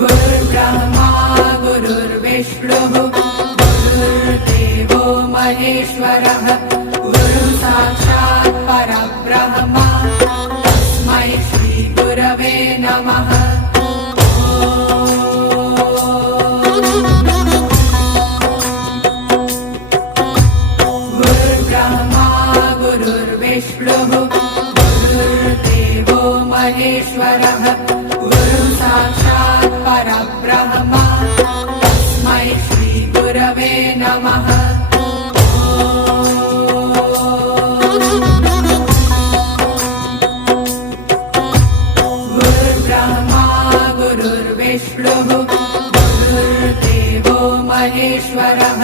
गुरुर्ब्रह्मा गुरुर्विष्णुः गुरुर्देवो महेश्वरः गुरुः साक्षात् परब्रह्म तस्मै श्री गुरवे नमः। गुरुर्ब्रह्मा गुरुर्विष्णुः गुरुर्देवो महेश्वरः गुरुः साक्षात् परब्रह्म तस्मै श्री गुरवे नमः। गुरुर्ब्रह्मा गुरुर्विष्णुः गुरुर्देवो महेश्वरः